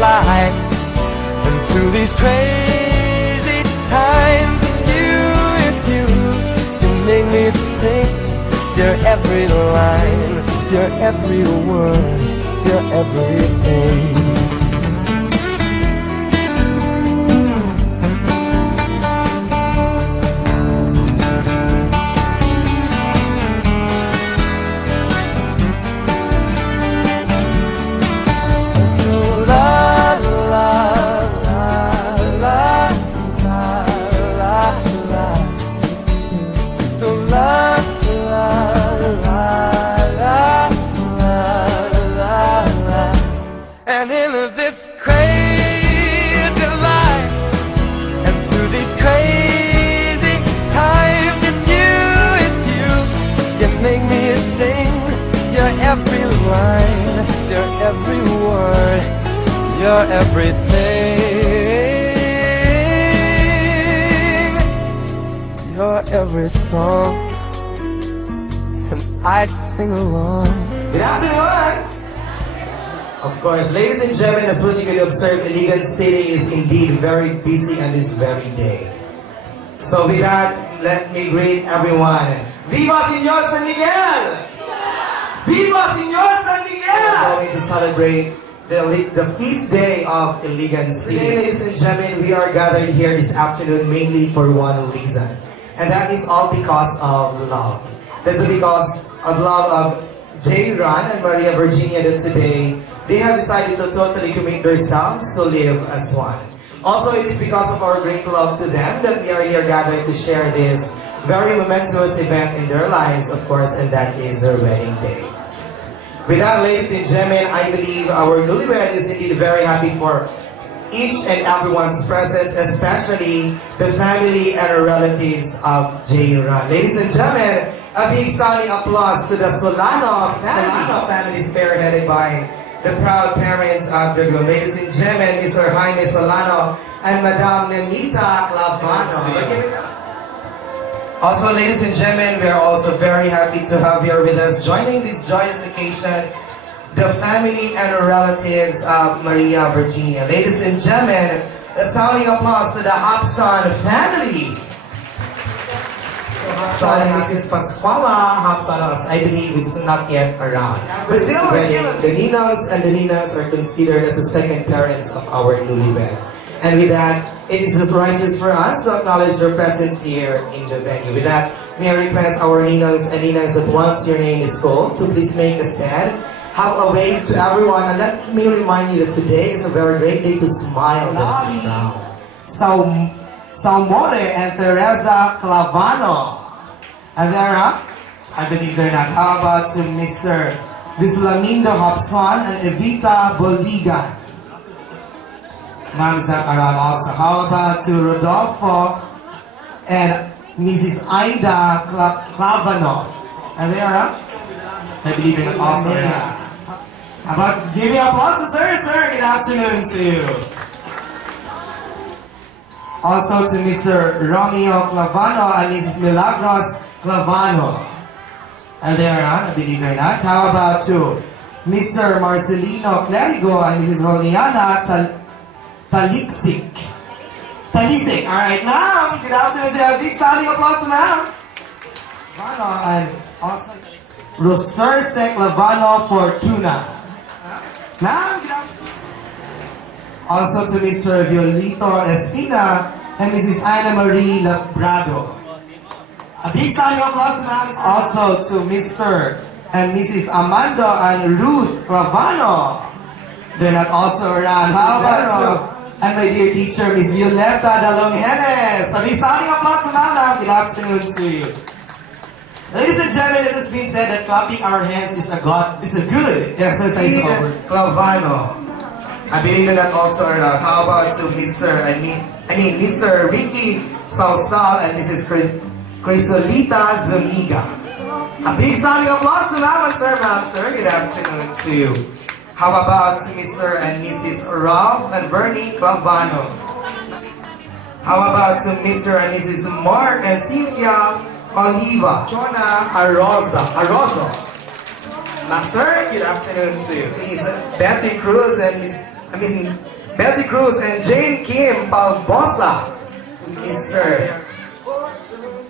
light. And through these crazy times, it's you make me sing. Your every line, your every word, your everything. And in this crazy life, and through these crazy times, it's you, you make me sing. Your every line, your every word, your everything, your every song, and I'd sing along. Good afternoon! Of course, ladies and gentlemen, as what you can observe, Iligan City is indeed very busy on this very day. So with that, let me greet everyone. Viva Señor San Miguel! Viva Señor San Miguel! We're going to celebrate the feast day of Iligan City. Today, ladies and gentlemen, we are gathered here this afternoon mainly for one reason. And that is all because of love. That's because of love of J. Ron and Maria Virginia that today they have decided to totally commit themselves to live as one. Also, it is because of our great love to them that we are here gathered to share this very momentous event in their lives, of course, and that is their wedding day. With that, ladies and gentlemen, I believe our newlywed is indeed very happy for each and everyone's presence, especially the family and relatives of J. Ron. Ladies and gentlemen, a big sounding applause to the Solano family spearheaded by the proud parents of the groom. Ladies and gentlemen, Mr. Jaime Solano and Madame Nenita Clavano. Also, ladies and gentlemen, we are also very happy to have here with us, joining this joyous occasion, the family and relatives of Maria Virginia. Ladies and gentlemen, a sounding applause to the Hobson family. So Mrs. Pascuala Hapsalos, I believe, is not yet around. But still, the Ninos and the Ninas are considered as the second parents of our newlywed. And with that, it is righteous for us to acknowledge their presence here in the venue. With that, may I request our Ninos and Ninas that once your name is called, to please make a stand, have a wave to everyone, and let me remind you that today is a very great day to smile. Salmore and Teresa Clavano. And there I believe they're not. How about to Mr. Vislamindo Hapson and Evita Boligan? Ma'am, is that around also? How about to Rodolfo and Mrs. Ida Clavano? And they are I believe they're also there. How about give me applause to sir? Good afternoon to you. Also to Mr. Romeo Clavano and Mrs. Milagros Clavano. And they are on, I believe they're not. How about to Mr. Marcelino Clerigo and Mrs. Roliana Talipsik. Alright, now, good afternoon to a big standing applause to now. Clavano and also Roserse Clavano Fortuna. Now, good afternoon. Also to Mr. Violito Espina and Mrs. Ana Marie Labrado. A big standing applause also to Mr. and Mrs. Amanda and Ruth Clavano. They're not also around. How about and my dear teacher, Ms. Violeta Dalonghenes. A big standing applause to good afternoon to you. Ladies and gentlemen, it has been said that clapping our hands is a good exercise over Clavano. I believe that also around. How about to Mr. Mr. Ricky Sausal and Mrs. Crisolita Zuniga. A big standing applause to sir. Good afternoon to you. How about to Mr. and Mrs. Ralph and Bernie Clavano? How about to Mr. and Mrs. Mark and Cynthia Oliva? Jonah Arrozo. Sir, good afternoon to you. Please, Betty Cruz and Ms. Betty Cruz and Jane Kim Palbosa. Mr.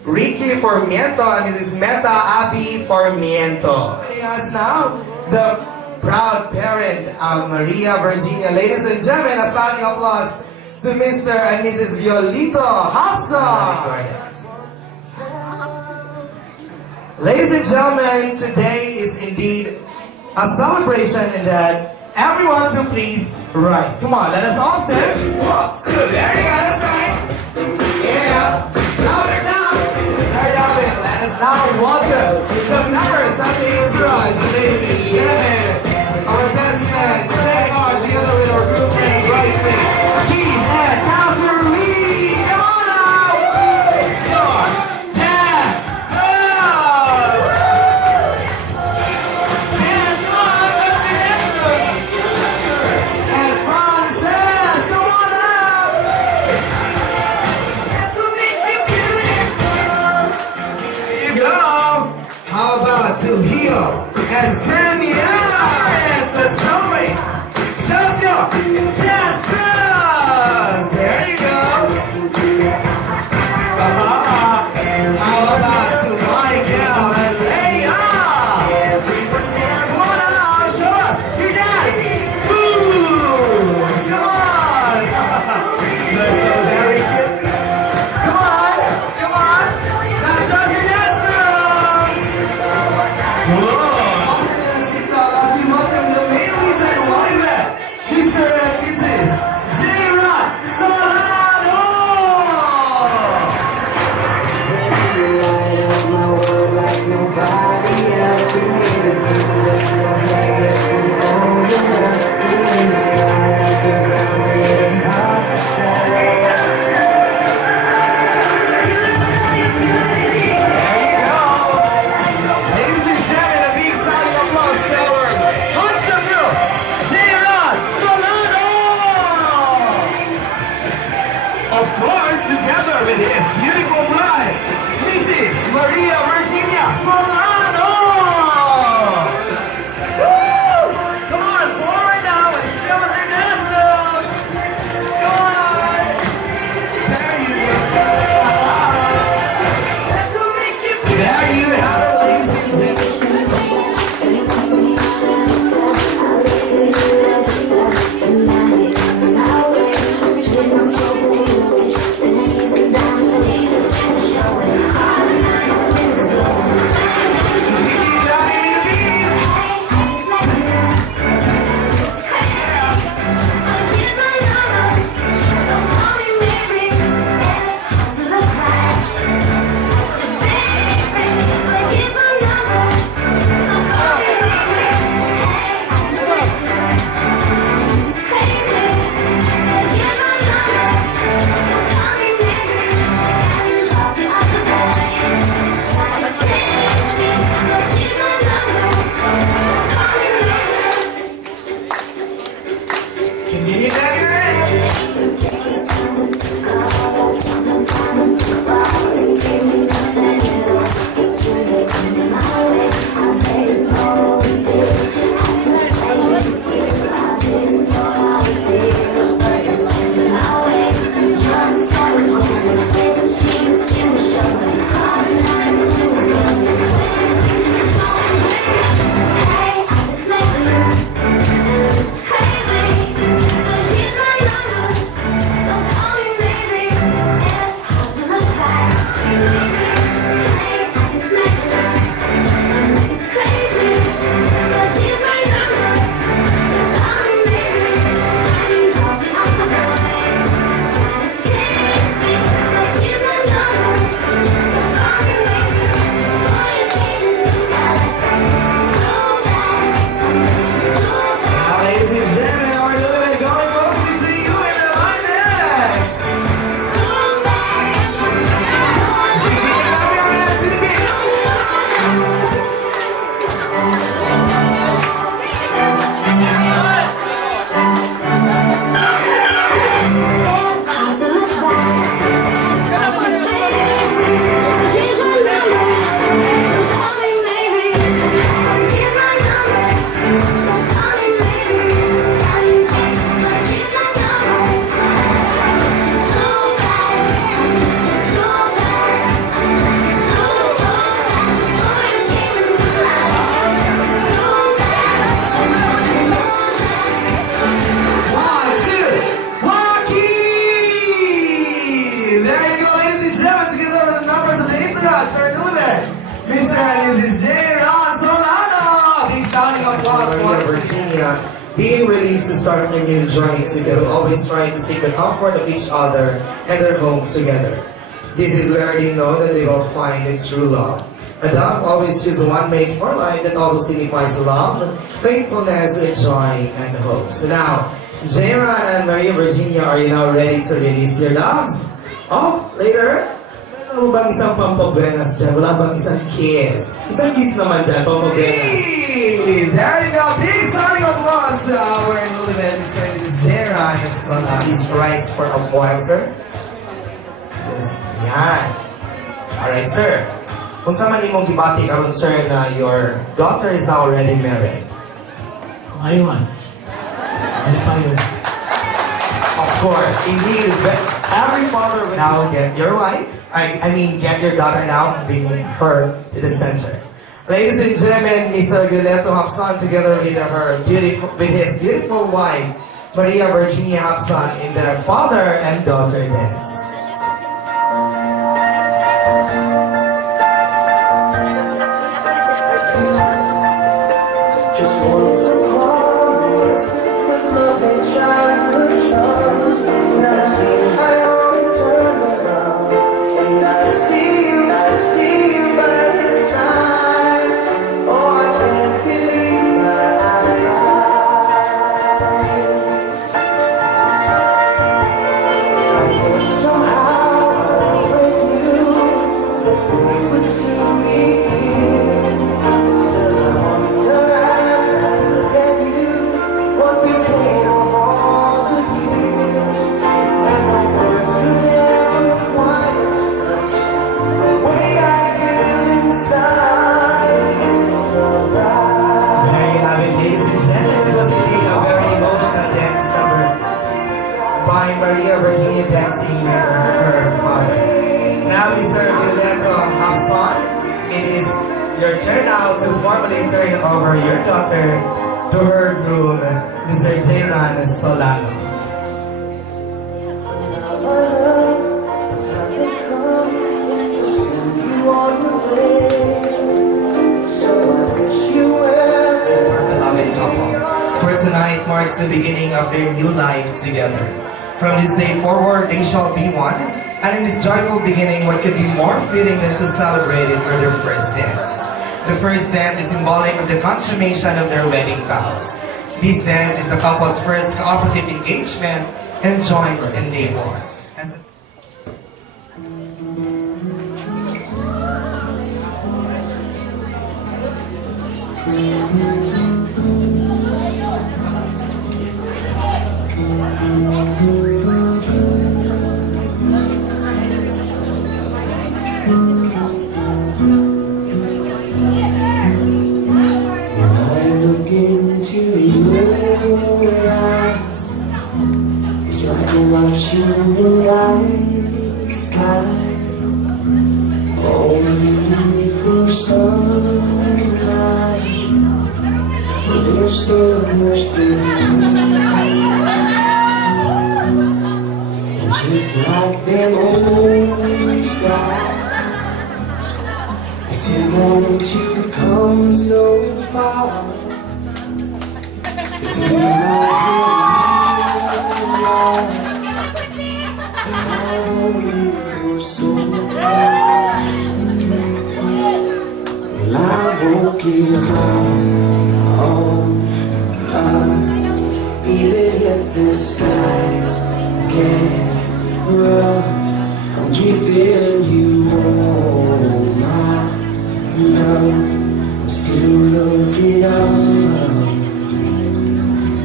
Ricky Formiento and Mrs. Meta Abby Formiento. And now, the proud parent of Maria Virginia. Ladies and gentlemen, a standing applause to Mr. and Mrs. Violito Hobson. Ladies and gentlemen, today is indeed a celebration in that everyone to please rise. Come on, let us all stand. There you go, that's right. Yeah, louder now. There you have it. Let us now welcome the members of the entourage. Ladies and gentlemen, our best man, setting ours together with our group name, right there. Keith and Counselor Lee. Come on now. To heal and turn me out and the jumping, there you go. How about to Michael and Leah? Come on out, show us. You got it. Ooh, come on. That's so very good. Come on. Now show your dance. Of course, together with his beautiful bride, Mrs. Maria Virginia Solano! Woo! Come on, forward now and show us your dance. Come on! There you go. There you have it, ladies and being released to start a new journey together, always trying to seek the comfort of each other and their homes together. This is where they know that they will find its true love. A love always chooses one mate for life that also signifies love, faithfulness, joy, and hope. So now, Jayran and Maria Virginia, are you now ready to release your love? Oh, later? Ano bang isang pampabenas dyan? Wala bang isang kiss? Isang kiss naman dyan, pampabenas. There you go! Big sounding applause to our newly registered Jayran. He's right for a boyfriend. Yan. Alright, sir. Kung sa man imong gibati karon sir na your daughter is now already married. Ayun. Ano pa yun? Of course, indeed, every father will now get your wife. I mean, get your daughter now, bring her to the center. Ladies and gentlemen, Mr. Guleto Hapsan together with his beautiful wife, Maria Virginia Hapsan, in their father and daughter dance. By Maria Virginia dancing with her father. Now, Mr. Guleto Hapsan, it is your turn now to formally turn over your daughter to her groom, Mr. Jayran Solano. Beloved couple, for tonight marks the beginning of their new life together. From this day forward, they shall be one, and in this joyful beginning, what could be more fitting than to celebrate it for their first dance? The first dance is symbolic of the consummation of their wedding vows. This dance is the couple's first opposite engagement and joint in day one. Just like them old skies, I still want you to come so far. To be well, I won't give up on love, even if the skies can't. I'm giving you all my love. I'm still looking up.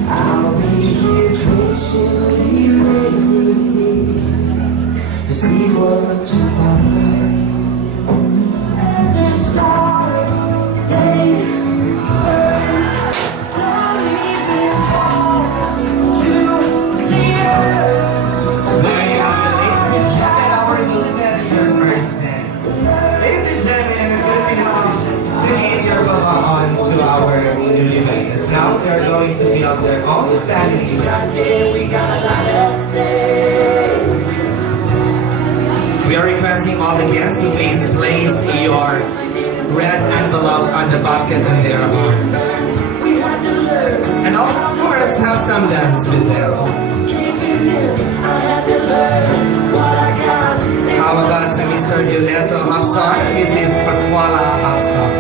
I'll be here patiently waiting to see what you find. Stars, they now they are going to build their own family. We are requesting all the guests to please place your red envelope on the basket in their arms. And also, of course, custom dance with them. How about Mr. Giulietto Hapton and Mrs. Pasquala Hapton?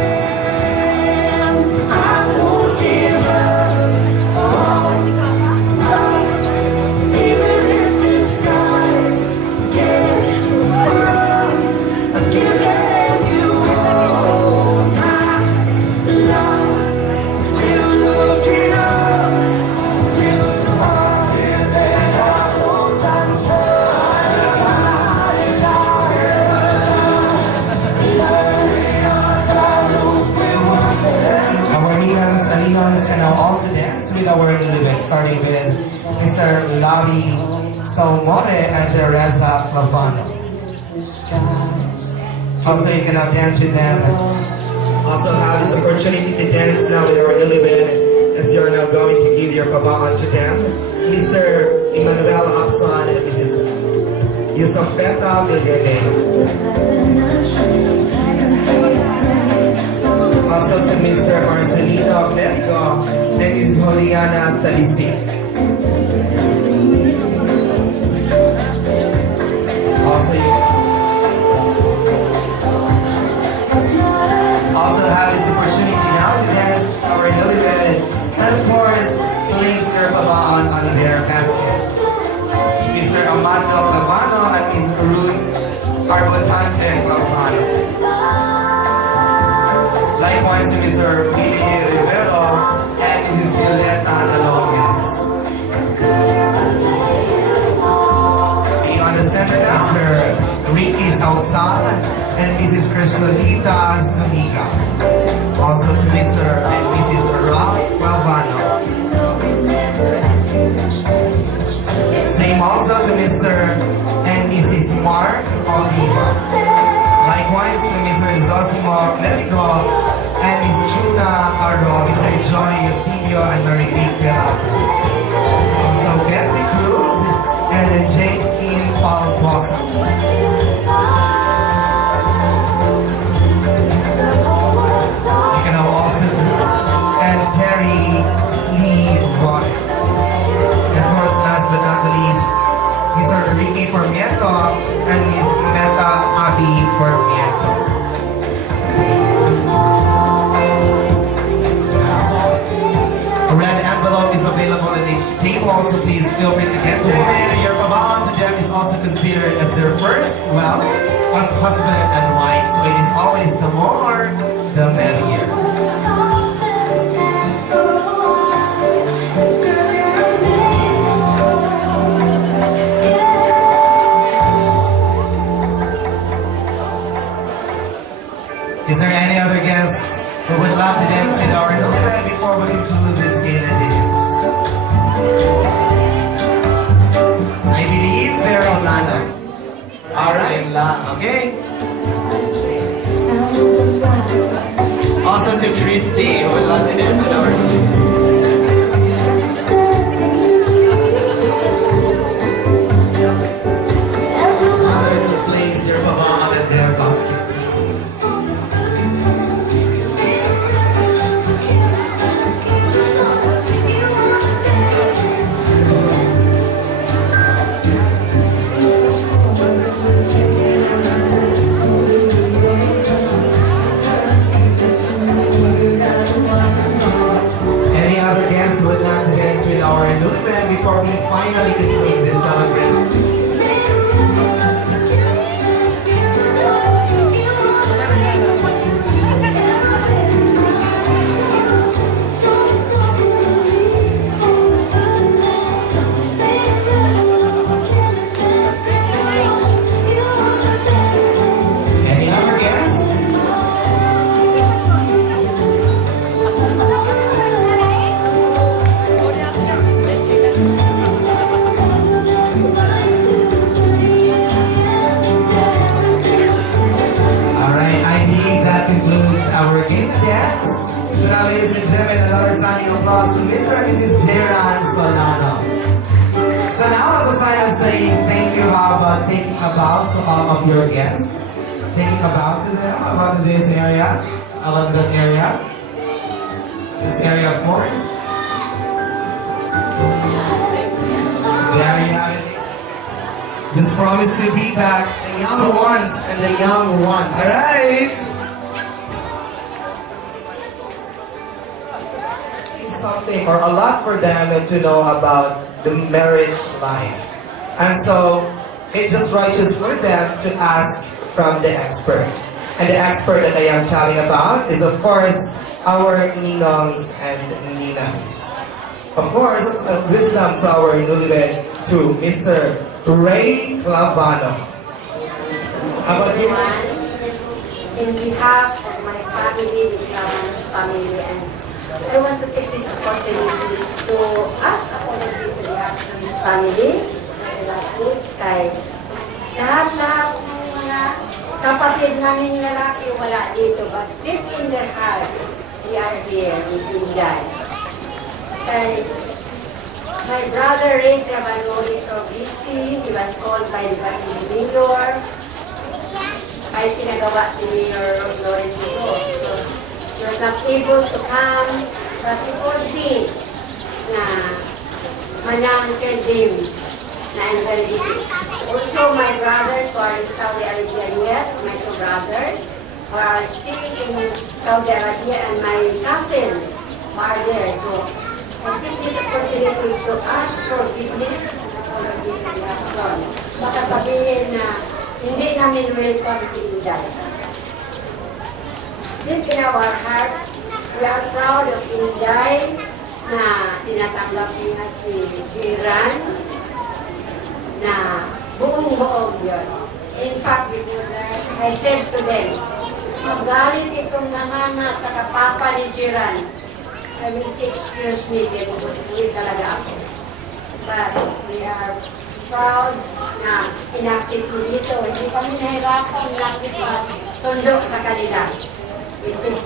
And now all the dance with our Lululemon, starting with Mr. Lavi Saumore and Teresa Clavano. Also, you can now dance with them. Also have the opportunity to dance now with our Lululemon as you're now going to give your pabaan to them. Mr. Emmanuel Apson and Mrs. Yusufeta Villarreal. Also to Mr. Marcelino Flesco and Ms. Juliana Salipi. Also have this opportunity now to dance our Lululemon and of course playing their pabaan on their basket. Mr. Amando Clavano and Ms. Ruth Arbotante Clavano. Likewise to Mr. Billy Rivero and Mrs. Violeta Analogia. Being on the center now, Mr. Ricky Sausal and Mrs. Cristolita Zuniga. Also to Mr. and Mrs. Rob Calvano. Same also to Mr. and Mrs. Mark Oliva. Likewise to Mr. Zosimo Atletico and Ms. Chuna Aro, Mr. Joy Eugenio and Mary Miguel. Also Bessie Cruz and then James Ian Paul Walker. You can now also and Terry Lee Roy. And of course, last but not the least, Mr. Ricky Formiento and Ms. Meta Abi Formiento. A red envelope is available at each table, so please feel free to get to it. And your pabaan to them is also considered as their first, well, as husband and wife. So it is always the more, the merrier. Is there any other guests who would love to dance with our Lululemon before we conclude this gala edition? I believe they're Orlando. Alright, okay. Also to Christy, who would love to dance with our Lululemon. Please, your pabaan and their basket. Before we finally conclude this celebration. Any other guests? Our game dance. So now, ladies and gentlemen, another standing applause to Mr. and Mrs. Jeran Solano. So now, at the time of saying thank you, how about thinking about to all of your guests? Thinking about to them, about this area, about this area, of course. is to be back The young ones and the young ones. Alright! Something or a lot for them to know about the marriage life. And so, it's just righteous for them to ask from the expert. And the expert that I am telling about is, of course, our Ninong and Nina. Of course, wisdom to our newlywed to Mr. Ray Clavano. How about you? In behalf of my family, the Clavano's family, and I want to take this opportunity to ask apology to the Acton's family, kay lahat-lahat ng mga kapatid namin lalaki wala dito, but deep in their heart, we are here in Inday. Kay my brother Ray Clavano is so busy, he was called by the mayor, ay sinagawa si Mayor Lawrence ito. So, he was not able to come, but he told me na manang Kerdim na I'm very busy. Also, my brothers who are in Saudi Arabia yet, my two brothers, who are still in Saudi Arabia, and my cousin who are there. So, I think this opportunity to ask for forgiveness for this reaction. Baka sabihin na hindi namin welcome si Inday. Deep in our heart, we are proud of Inday na tinatanggap niya si Jiran na buong-buong yun. In fact, before that, I said to them, magalit itong nanganak sa kapapa ni Jiran. I will excuse me, hindi talaga ako. But we are proud na inakit mo dito. Hindi kami nahirapan lakit pa sundo sa kanila. It is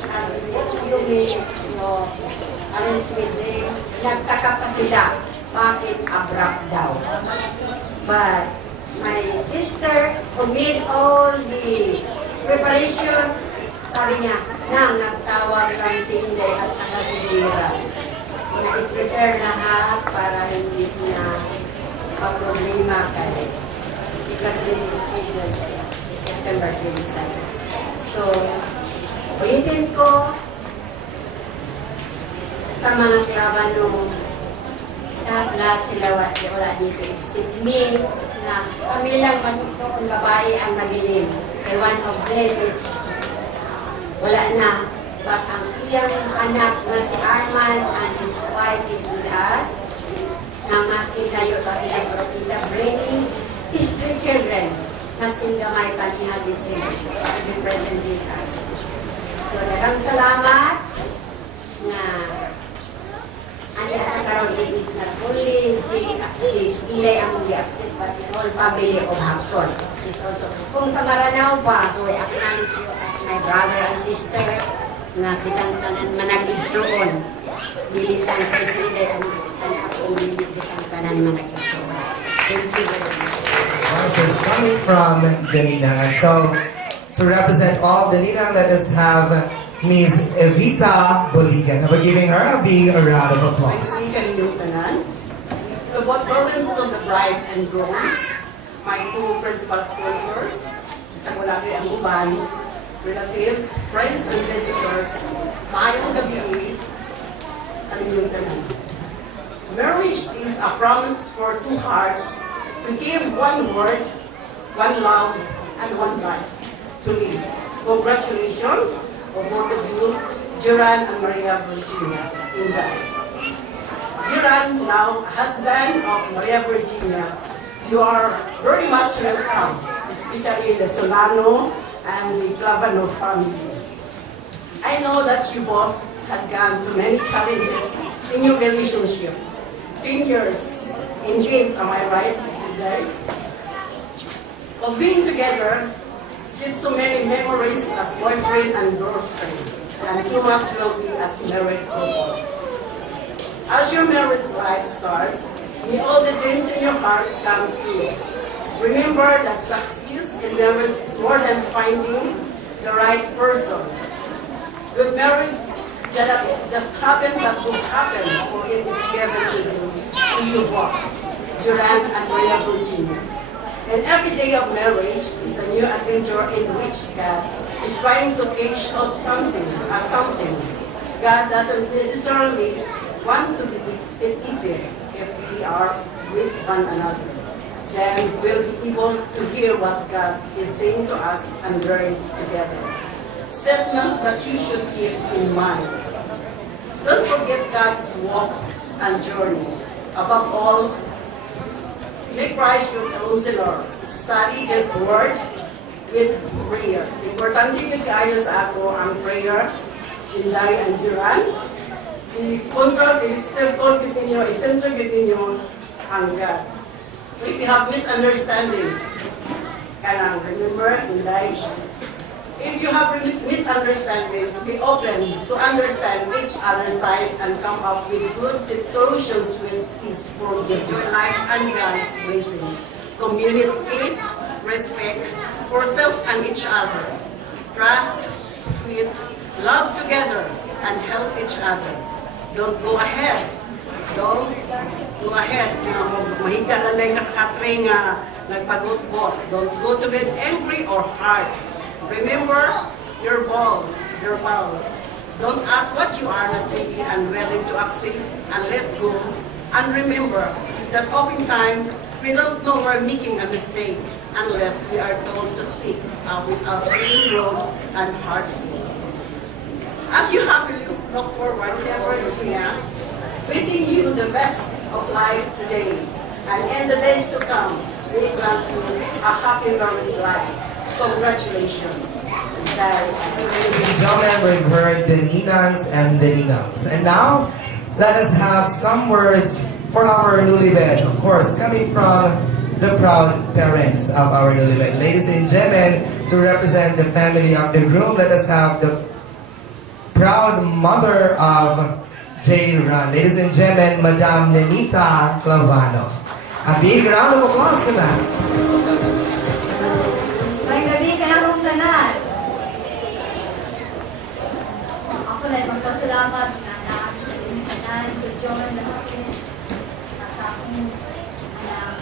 arrangement din. Nagtaka pa sila. Bakit abrupt daw? But my sister who made all the preparation, sabi niya, nang nagtawag ng Tinday at saka si Dira. Na-prepare lahat para hindi niya problema kay September 27. So, ulitin ko sa mga Clavano, lahat sila wala dito. It means na kami lang magtuon babae ang madilim. Kay one of them is wala na. But ang iyang anak na si Arman and his wife is with us. Na makita yun sa ilang propita, bringing his three children na singgamay pa niya dito in present day. So, dagang salamat na ang karoon din is not only si Ilay ang mag-accept, but the whole family of Hapson. Kung sa Maranao pa, so I acknowledge you as my brother and sister na kitang tanan managis doon. Bilisan sa Ilay ang akong bilisan tanan managis doon. Thank you very much. So coming from Janina, so to represent all Janina, let us have Ms. Evita Boligan. We're giving her a big round of applause. The brothers of the bride and groom, my two principal sponsors, Tagulaki ang Uban, relatives, friends and visitors, maayong gabi, ang inyong tanan. Marriage is a promise for two hearts to give one word, one love, and one life to live. Congratulations for both of you, Jiran and Maria Virginia, in that. Jiran, now husband of Maria Virginia, you are very much welcome, especially the Solano and the Clavano family. I know that you both have gone through many challenges in your relationship. 10 years in dreams, am I right? Of being together, give so many memories of boyfriend and girlfriend, and you must will be as married couple. As your marriage life starts, may all the dreams in your heart come true. Remember that success in marriage is more than finding the right person. Good marriage just happens that will happen, for it is given to you both, Duran and Maria Virginia. And every day of marriage is a new adventure in which God is trying to teach us something. God doesn't necessarily want to be it easier if we are with one another. Then we'll be able to hear what God is saying to us and learn together. Statements that you should keep in mind. Don't forget God's walk and journey. Above all, make Christ your counselor. Study His Word with prayer. Importante yung kayo sa ako ang prayer, Inday and Duran. I-control, i-circle ninyo, i-center ninyo ang God. So if you have misunderstanding, kanang remember, Inday, if you have misunderstanding, be open to understand each other's side and come up with good solutions with peace for your life and God's blessing. Communicate, respect for self and each other. Trust, with love together, and help each other. Don't go ahead. Don't go ahead. Mahiga na lang nakakatray nga nagpagutbot. Don't go to bed angry or hard. Remember your vows. Don't ask what you are not taking and willing to accept and let go. And remember that oftentimes we don't know we're making a mistake unless we are told to speak without being wrong and heartful. As you happily look forward to Evolution, wishing you the best of life today and in the days to come, we grant you a happy married life. Congratulations. Ladies and gentlemen, we've heard the Ninans and the Ninangs. And now, let us have some words for our newlywed, of course, coming from the proud parents of our newlywed. Ladies and gentlemen, to represent the family of the groom, let us have the proud mother of J. Ran. Ladies and gentlemen, Madam Nenita Clavano. A big round of applause for that. May gabi ka na kong tanan. Ako na magpasalamat na namin sa tanan sa John na akin at akong anak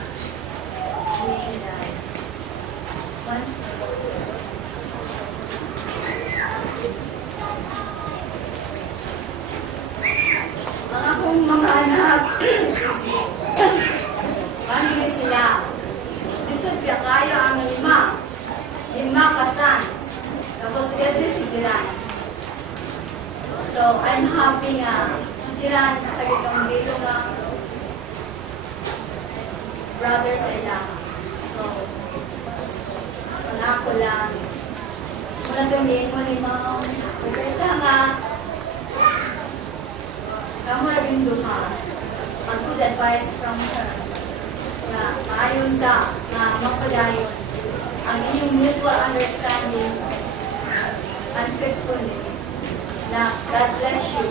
ang akong mga anak paano sila gusto siya kaya ang lima kasan tapos kasi si Jiran. So I'm happy nga si Jiran sa gitong dito nga brother sila. So wala ko lang mula tumihin mo ni Mom kasi nga kamu naging duha ang good advice from her na maayon ta na mapadayon ang inyong mutual understanding and faithfulness na God bless you.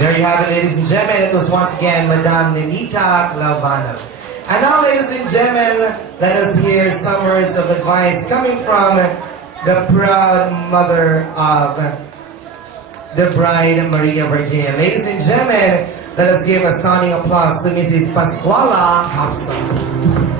There you have it, ladies and gentlemen. It was once again Madam Nenita Clavano. And now, ladies and gentlemen, let us hear some words of advice coming from the proud mother of the bride, Maria Virginia. Ladies and gentlemen, let us give a sounding applause to Mrs. Pascuala Hapsa.